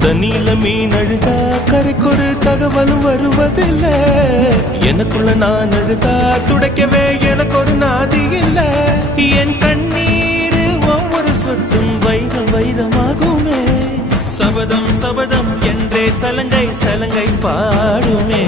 தண்ணியில மீன் அழுதா கரைக்கொரு தகவலும் வருவதில்லை. எனக்குள்ள நான் அழுதா துடைக்கவே எனக்கு ஒரு நாதி இல்லை. என் கண்ணீர் ஒவ்வொரு சொட்டும் வைரம் வைரமாகுமே. சபதம் சபதம் என்றே சலங்கை சலங்கை பாடுமே.